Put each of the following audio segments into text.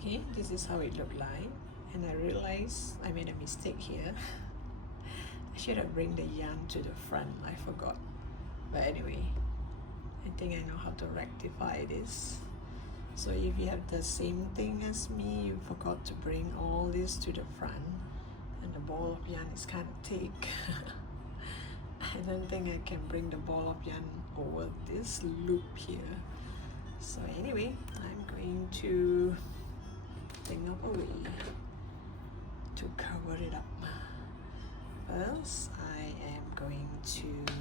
Okay, this is how it looked like, and I realized I made a mistake here. I should have bring the yarn to the front, I forgot. But anyway, I think I know how to rectify this. So if you have the same thing as me, you forgot to bring all this to the front, and the ball of yarn is kind of thick. I don't think I can bring the ball of yarn over this loop here. So anyway, I'm going to think of a way to cover it up. First, I am going to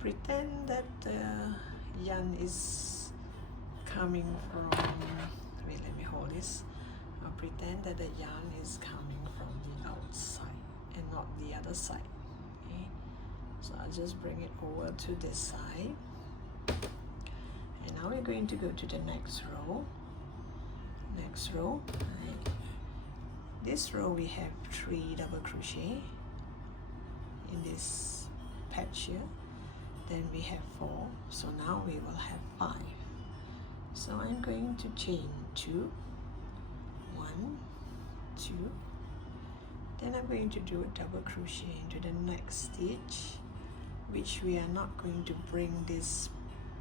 pretend that the yarn is coming from, wait, let me hold this. I'll pretend that the yarn is coming from the outside and not the other side. Okay, so I'll just bring it over to this side, and now we're going to go to the next row. Right. This row we have 3 double crochet in this patch here, then we have 4, so now we will have 5. So I'm going to chain 2, 1, 2, then I'm going to do a double crochet into the next stitch, which we are not going to bring this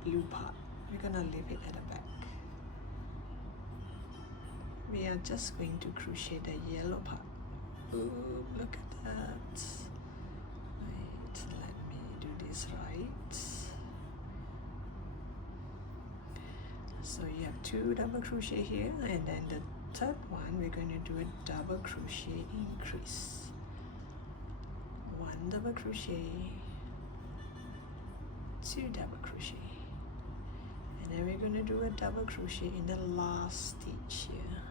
blue part, we're gonna leave it at the back. We are just going to crochet the yellow part. Ooh, look at that. Wait, let me do this right. So you have 2 double crochet here, and then the third one we're going to do a double crochet increase. 1 double crochet, 2 double crochet, and then we're going to do a double crochet in the last stitch here.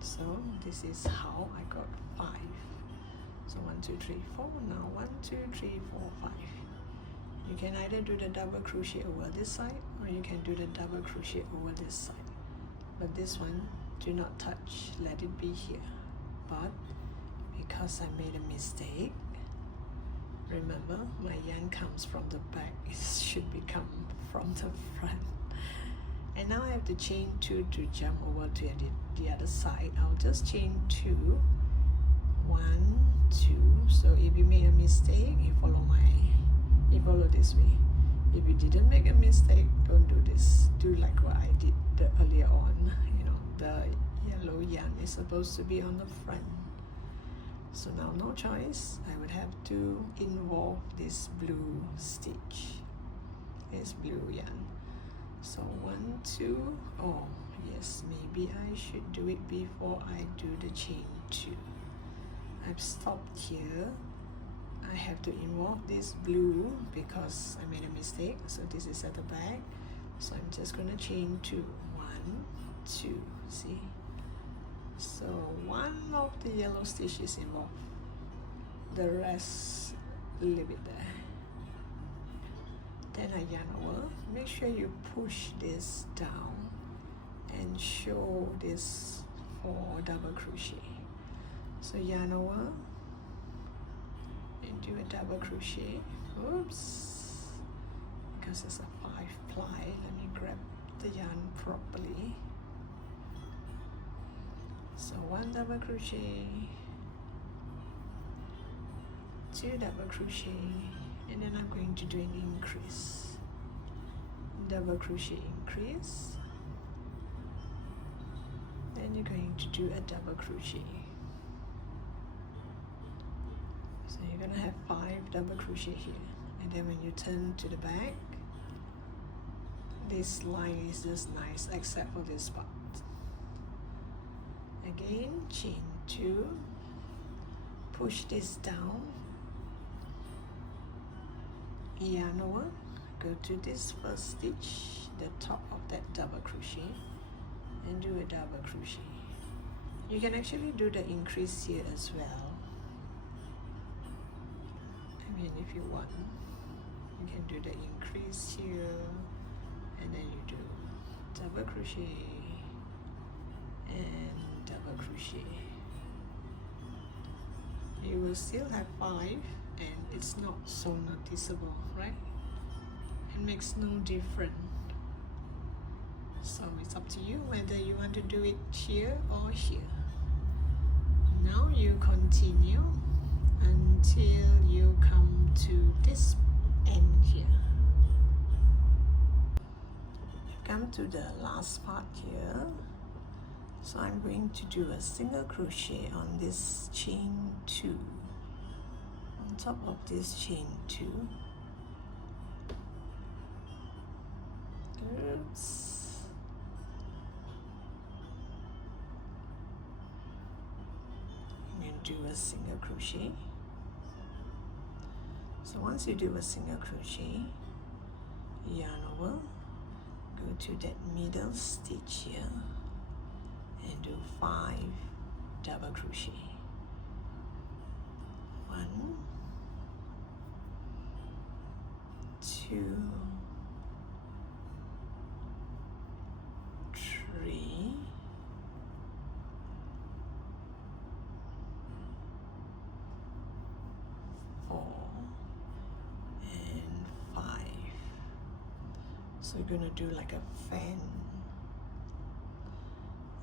So this is how I got 5. So 1, 2, 3, 4. Now 1, 2, 3, 4, 5. You can either do the double crochet over this side, or you can do the double crochet over this side. But this one, do not touch, let it be here. But because I made a mistake, remember my yarn comes from the back, it should become from the front. And now I have to chain 2 to jump over to the other side. I'll just chain 2, 1, 2. So if you made a mistake, you follow this way. If you didn't make a mistake, don't do this. Do like what I did earlier on. You know, the yellow yarn is supposed to be on the front. So now no choice, I would have to involve this blue stitch, this blue yarn. So 1, 2, oh yes, maybe I should do it before I do the chain 2. I've stopped here. I have to involve this blue because I made a mistake. So this is at the back. So I'm just going to chain 2. 1, 2, see? So one of the yellow stitches involved. The rest, leave it there. Then I yarn over. Make sure you push this down and show this for double crochet. So yarn over and do a double crochet. Oops, because it's a 5 ply. Let me grab the yarn properly. So 1 double crochet, 2 double crochet, and then I'm going to do an increase. Double crochet increase, then you're going to do a double crochet. So you're going to have 5 double crochet here, and then when you turn to the back, this line is just nice except for this part. Again, chain 2, push this down, yarn over, go to this first stitch, the top of that double crochet, and do a double crochet. You can actually do the increase here as well. I mean, if you want, you can do the increase here, and then you do double crochet and double crochet. You will still have 5, and it's not so noticeable, right? It makes no difference. So it's up to you whether you want to do it here or here. Now you continue until you come to this end here. You've come to the last part here. So I'm going to do a single crochet on this chain 2. On top of this chain 2. Oops. I'm going to do a single crochet. So once you do a single crochet, yarn over, go to that middle stitch here and do 5 double crochet. 1, 2, 3, 4, and 5. So you're going to do like a fan.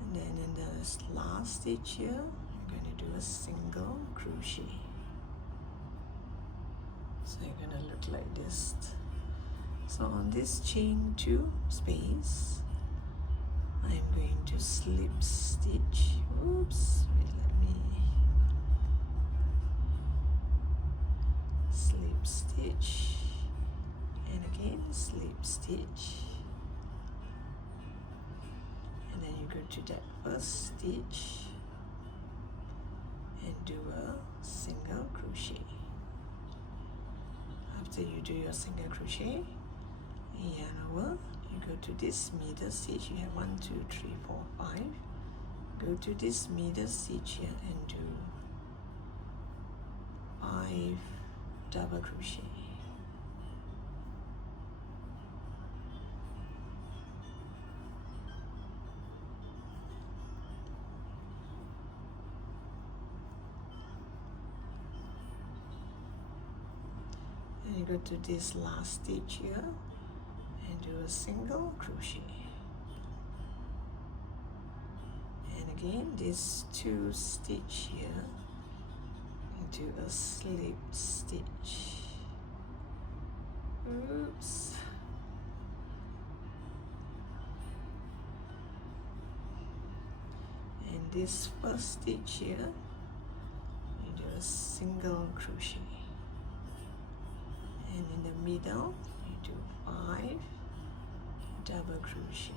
And then in the last stitch here, you're going to do a single crochet. So you're going to look like this. So on this chain 2 space, I'm going to slip stitch. Oops, wait, let me slip stitch, and again slip stitch. And then you go to that first stitch and do a single crochet. After you do your single crochet, yarn over, you go to this middle stitch. You have 1, 2, 3, 4, 5. Go to this middle stitch here and do 5 double crochet. And you go to this last stitch here and do a single crochet. And again, this 2 stitch here, and do a slip stitch. Oops. And this first stitch here, you do a single crochet. And in the middle, you do 5 double crochet.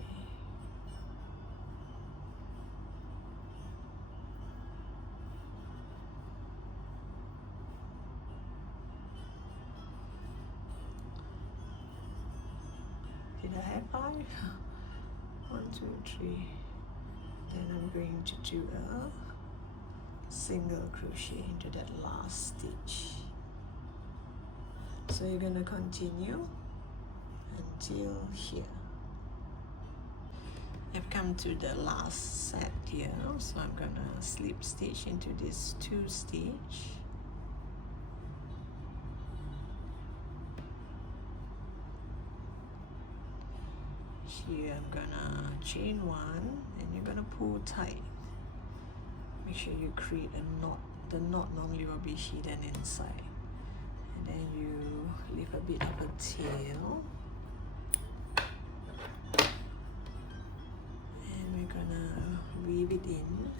Did I have 5? 1, 2, 3. Then I'm going to do a single crochet into that last stitch. So you're going to continue until here. I've come to the last set here, so I'm going to slip stitch into this 2 stitch. Here I'm going to chain 1 and you're going to pull tight. Make sure you create a knot. The knot normally will be hidden inside. And then you leave a bit of a tail. And we're gonna weave it in.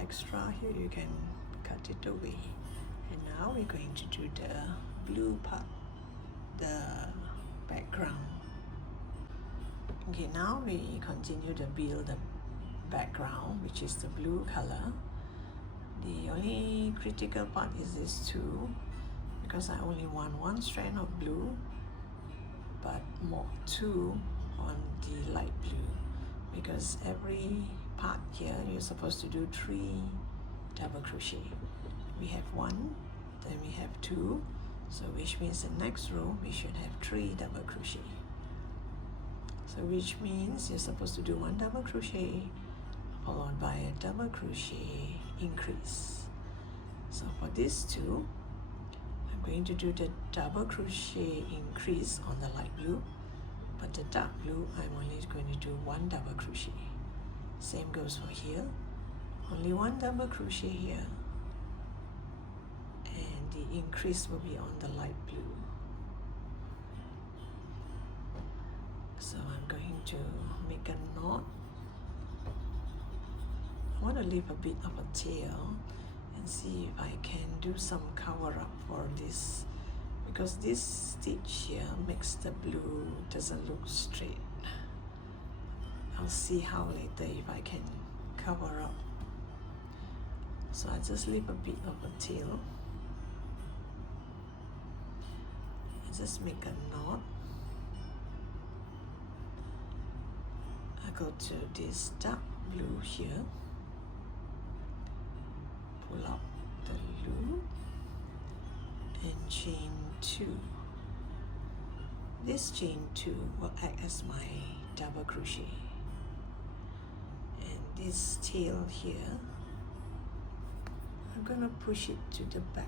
Extra here, you can cut it away. And now we're going to do the blue part, the background. Okay, now we continue to build the background, which is the blue color. The only critical part is this 2, because I only want 1 strand of blue but more 2 on the light blue, because every part here you're supposed to do 3 double crochet. We have 1, then we have 2, so which means the next row we should have 3 double crochet. So which means you're supposed to do 1 double crochet followed by a double crochet increase. So for these 2, I'm going to do the double crochet increase on the light blue, but the dark blue I'm only going to do 1 double crochet. Same goes for here, only 1 double crochet here, and the increase will be on the light blue. So I'm going to make a knot. I want to leave a bit of a tail and see if I can do some cover up for this, because this stitch here makes the blue doesn't look straight. I'll see how later if I can cover up. So I just leave a bit of a tail. I just make a knot. I go to this dark blue here, pull up the loop and chain 2. This chain 2 will act as my double crochet, and this tail here I'm gonna push it to the back.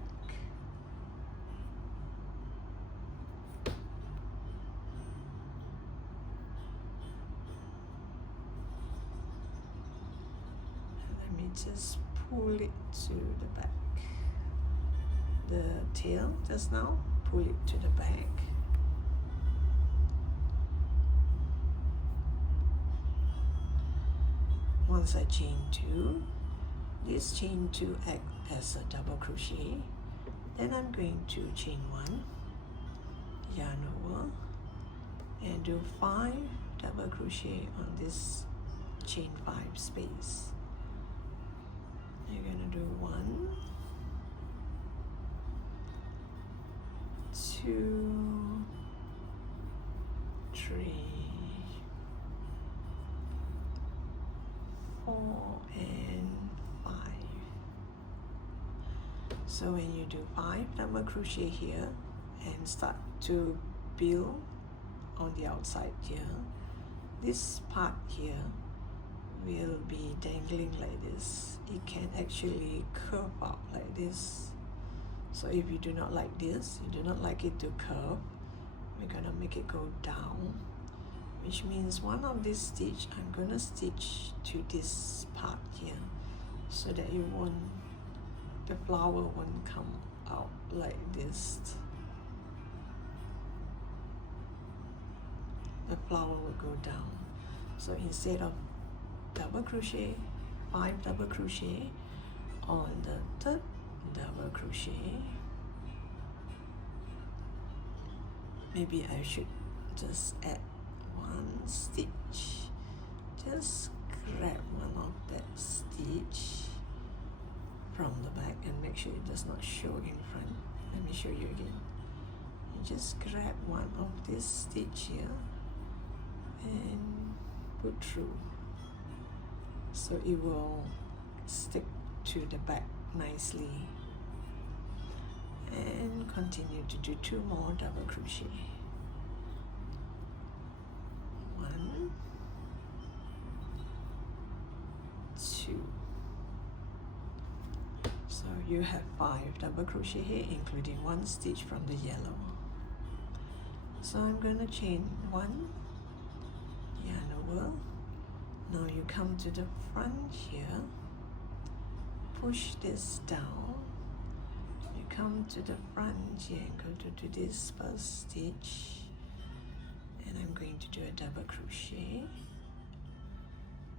Let me just pull it to the back. The tail just now, pull it to the back. Once I chain 2, this chain 2 act as a double crochet. Then I'm going to chain 1, yarn over, and do 5 double crochet on this chain 5 space. You're gonna do 1, 2, 3, 4, and 5. So when you do 5 double crochet here and start to build on the outside here, this part here will be dangling like this. It can actually curve out like this. So if you do not like this, you do not like it to curve, we're gonna make it go down, which means one of these stitch I'm gonna stitch to this part here, so that it won't, the flower won't come out like this. The flower will go down. So instead of double crochet, 5 double crochet on the 3rd double crochet, maybe I should just add 1 stitch. Just grab one of that stitch from the back and make sure it does not show in front. Let me show you again. You just grab one of this stitch here and put through, so it will stick to the back nicely, and continue to do 2 more double crochet. 1, 2. So you have 5 double crochet here, including 1 stitch from the yellow. So I'm going to chain 1, yarn over. Now you come to the front here, push this down, you come to the front here and go to do this first stitch, and I'm going to do a double crochet,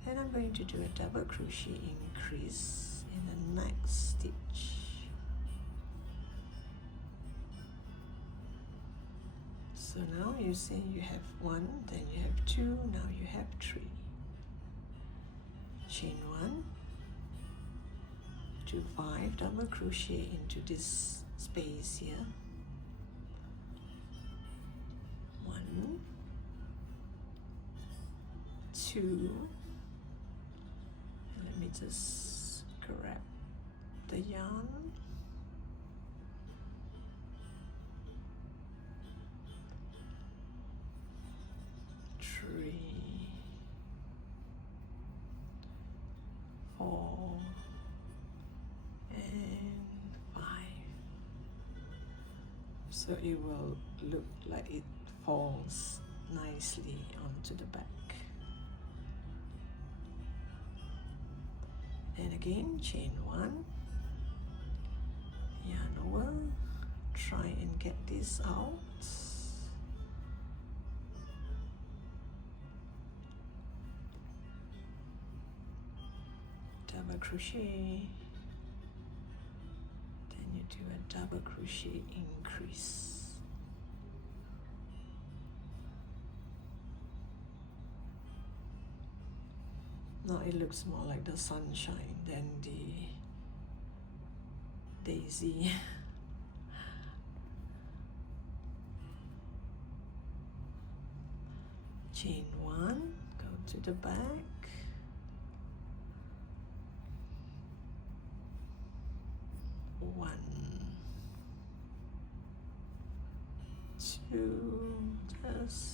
and I'm going to do a double crochet increase in the next stitch. So now you see you have 1, then you have 2, now you have 3. Chain 1, do 5 double crochet into this space here. 1, 1, 2, let me just grab the yarn, 3, 4, and 5. So it will look like it falls nicely onto the back. And again, chain 1, yarn over, try and get this out. Double crochet, then you do a double crochet increase. Now it looks more like the sunshine than the daisy. Chain 1, go to the back. 1, 2, just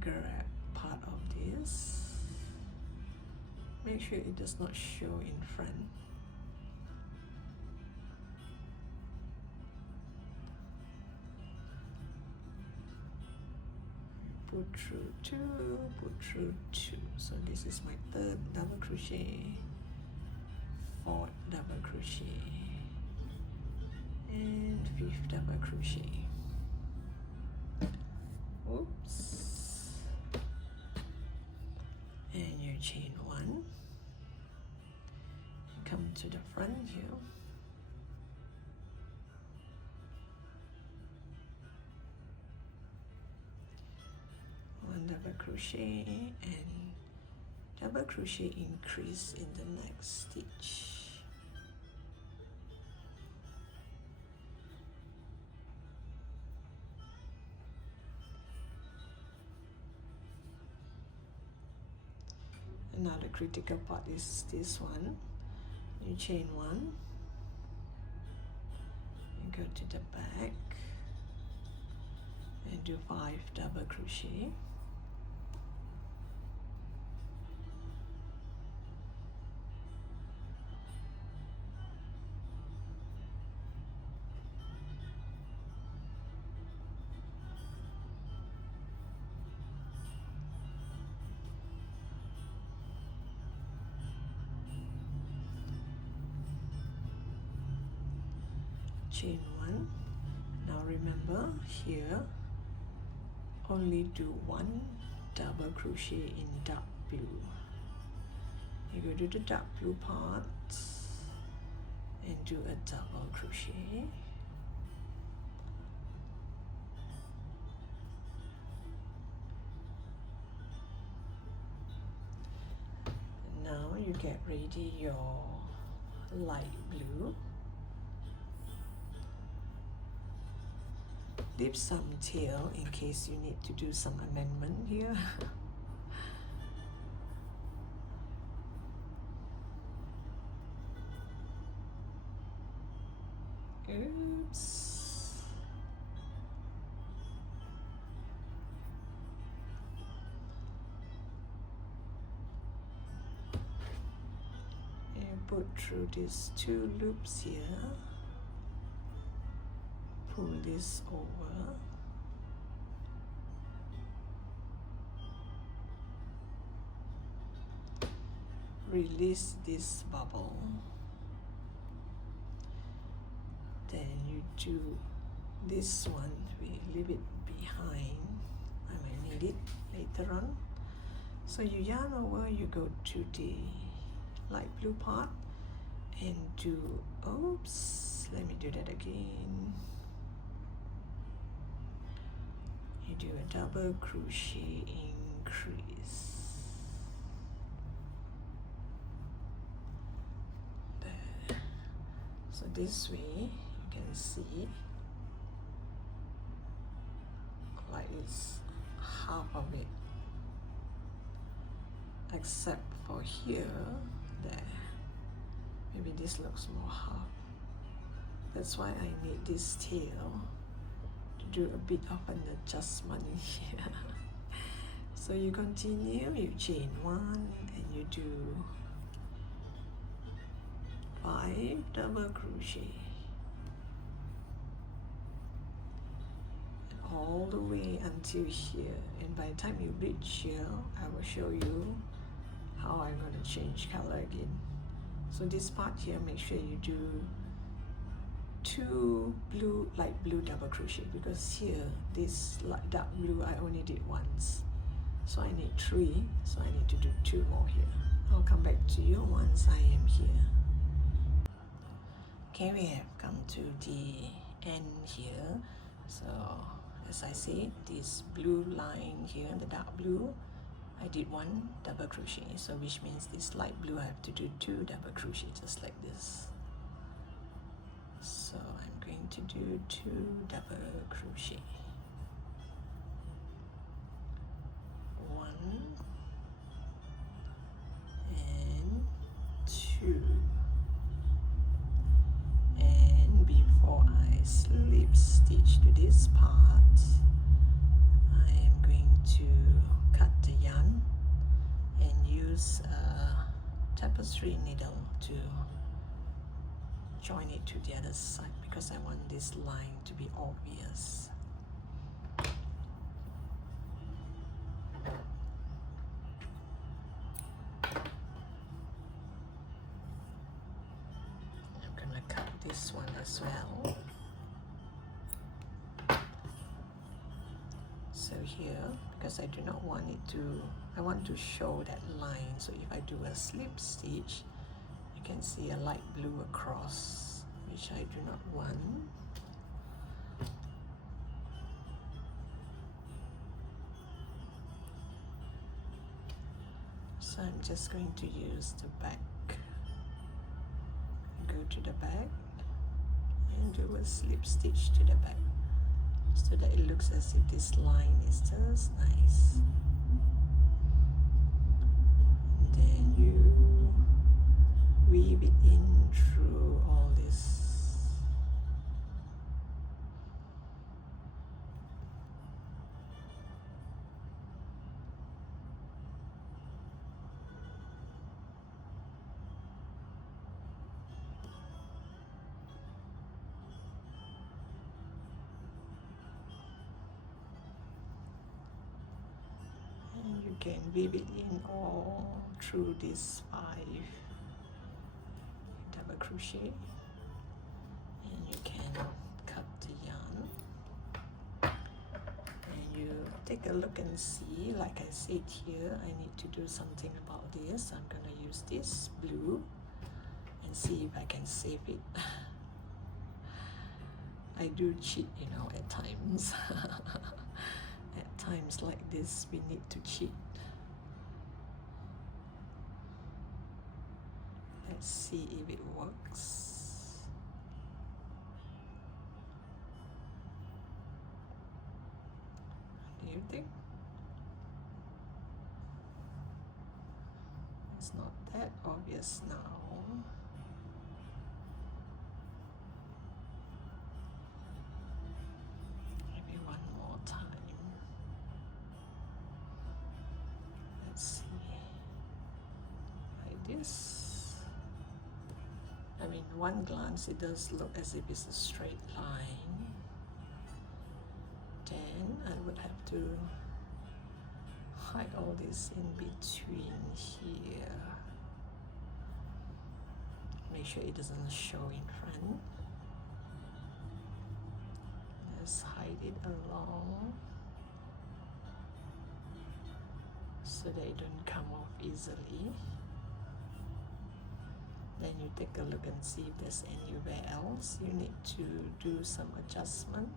grab part of this. Make sure it does not show in front. Put through 2, put through 2. So this is my 3rd double crochet, 4th double crochet, and 5th double crochet. Oops. And you chain 1, come to the front here, 1 double crochet and double crochet increase in the next stitch. Now the critical part is this one. You chain 1, you go to the back and do 5 double crochet, chain 1. Now remember here, only do 1 double crochet in dark blue. You go to the dark blue part and do a double crochet. Now you get ready your light blue. Leave some tail in case you need to do some amendment here. Oops. And put through these 2 loops here. Pull this over. Release this bubble. Then you do this one, we leave it behind. I might need it later on. So you yarn over, you go to the light blue part and do, oops, let me do that again. You do a double crochet increase. There. So this way you can see light is half of it, except for here, there. Maybe this looks more half. That's why I need this tail to do a bit of an adjustment here. So you continue, you chain 1 and you do 5 double crochet and all the way until here, and by the time you reach here I will show you how I'm going to change color again. So this part here, make sure you do 2 blue, light blue double crochet, because here this dark blue I only did once, so I need 3, so I need to do 2 more here. I'll come back to you once I am here. Okay, we have come to the end here. So as I said, this blue line here, the dark blue, I did 1 double crochet, so which means this light blue I have to do 2 double crochet, just like this. So I'm going to do 2 double crochet, 1 and 2, and before I slip stitch to this part, I am going to cut the yarn and use a tapestry needle to join it to the other side, because I want this line to be obvious. I'm gonna cut this one as well. So here, because I do not want it to, I want to show that line, so if I do a slip stitch, you can see a light blue across, which I do not want. So I'm just going to use the back, go to the back and do a slip stitch to the back, so that it looks as if this line is just nice. And then you weave it in through all this. And you can weave it in all through this 5 double crochet, and you can cut the yarn and you take a look and see. Like I said here, I need to do something about this. I'm gonna use this blue and see if I can save it. I do cheat, you know, at times. At times like this, we need to cheat. Let's see if it works. What do you think? It's not that obvious now. Maybe one more time. Let's see. Like this. I mean, one glance it does look as if it's a straight line. Then I would have to hide all this in between here. Make sure it doesn't show in front. Just hide it along so that it don't come off easily. Then you take a look and see if there's anywhere else you need to do some adjustment.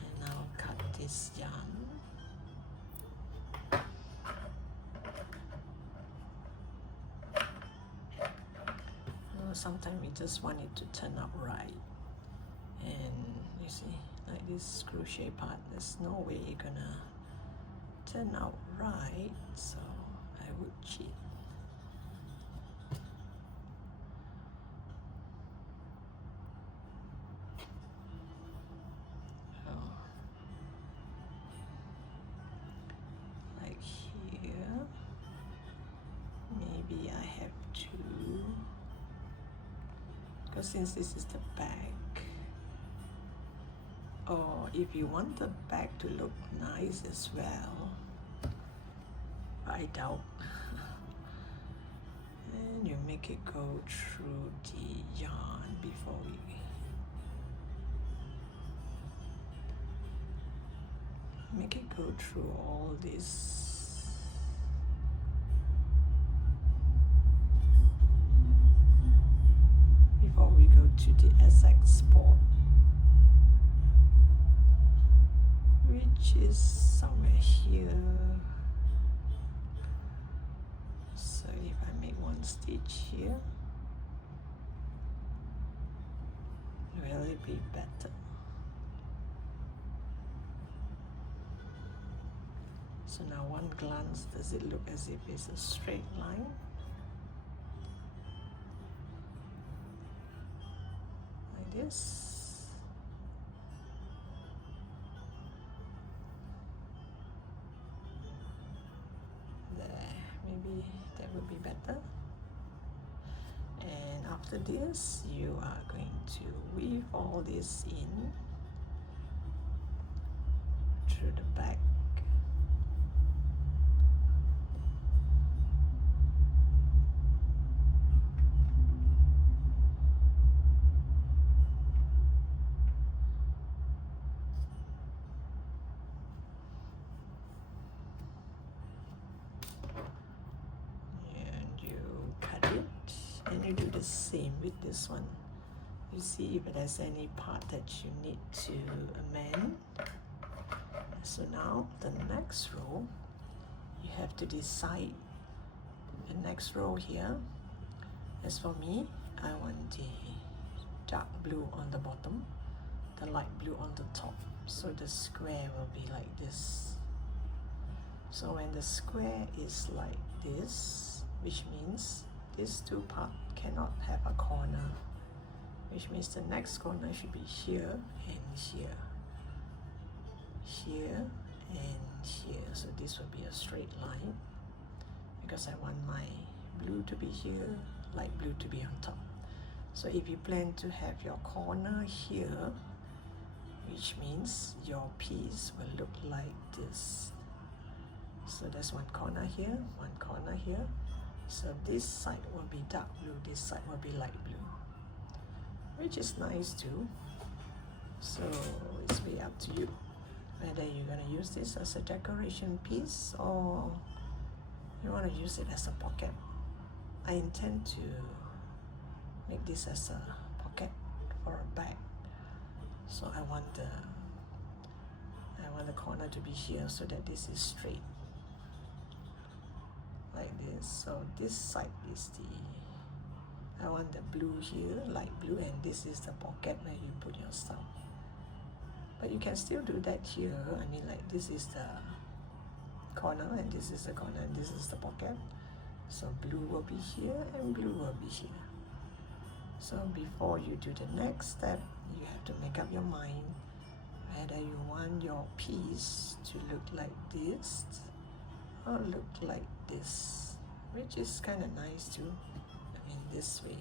And I'll cut this yarn. Sometimes we just want it to turn out right. And you see, like this crochet part, there's no way you're gonna turn out right, so I would cheat. Like here, maybe I have to, because since this is the back, or if you want the back to look nice as well, I doubt. And you make it go through the yarn before we make it go through all this. Before we go to the SX spot, which is somewhere here. So if I make one stitch here, will it be better? So now one glance, does it look as if it's a straight line? Like this. There, maybe that would be better. And after this, you are going to weave all this in through the back. And you do the same with this one. You see if there's any part that you need to amend. So now the next row, you have to decide the next row here. As for me, I want the dark blue on the bottom, the light blue on the top, so the square will be like this. So when the square is like this, which means these two parts cannot have a corner, which means the next corner should be here and here, here and here. So this will be a straight line because I want my blue to be here, light blue to be on top. So if you plan to have your corner here, which means your piece will look like this. So there's one corner here, one corner here. So this side will be dark blue, this side will be light blue, which is nice too. So it's way up to you whether you're going to use this as a decoration piece or you want to use it as a pocket. I intend to make this as a pocket for a bag. So I want the corner to be here so that this is straight. Like this. So this side is I want the blue here, light blue, and this is the pocket where you put your stuff. But you can still do that here. I mean, like this is the corner and this is the corner and this is the pocket. So blue will be here and blue will be here. So before you do the next step, you have to make up your mind whether you want your piece to look like this or look like this, which is kind of nice too. I mean, this way.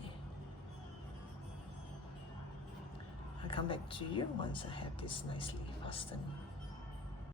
I'll come back to you once I have this nicely fastened.